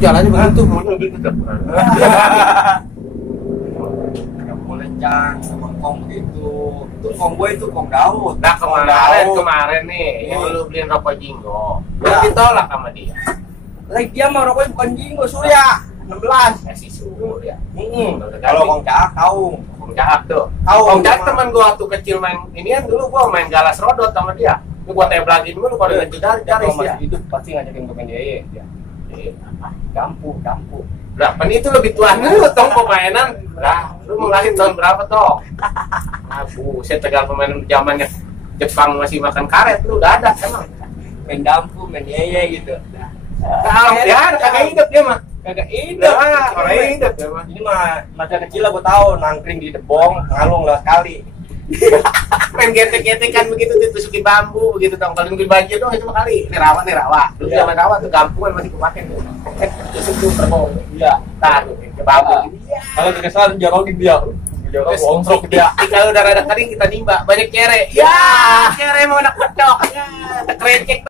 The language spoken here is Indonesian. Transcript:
Jalannya begitu, mulutnya gitu tuh. Nggak boleh Cang, sama kong gitu. Itu kong gue itu kong Daud. Nah kemarin nih, yang lu beliin rokok Jinggo, lu ditolak sama dia. Lagi dia mah rokoknya bukan Jinggo, Surya 16. Kasih suruh ya. Kalau kong Cak tahu. Kong Jahat tuh. Tahu, Kong Jahat gimana? teman gua waktu kecil main inian dulu gua main galas rodot sama dia. Ini gua teblagin dulu kalau Dia ngejar kalau ya. masih hidup pasti ngajakin gue main dia. Dampu. Berapa nih itu lebih tua lu tong pemainan. Lah, lu mau lahir tahun berapa toh? Buset tegal pemain zamannya Jepang masih makan karet lu udah ada emang. Main dampu, main yeye gitu. Nah, ya kagak hidup dia mah. Kagak hidup. Nah, orang hidup ya mah. Ini mah masa kecil lah gue tahu nangkring di debong, ngalung lah sekali. Main getek-getekan begitu ditusukin bambu begitu tong kalau mungkin banjir dong itu mah kali. Ini rawa. Dulu Iya. zaman rawa tuh gampungan masih kepake tuh. Tusuk tuh kerbau. Iya. Taruh ke bambu. Iya. Kalau kesalahan jorongin dia. Jorong Terus bongsok dia. kalau udah rada kering kita nimba banyak cere. Ya, cere mau nak pecok. Ya, kerecek.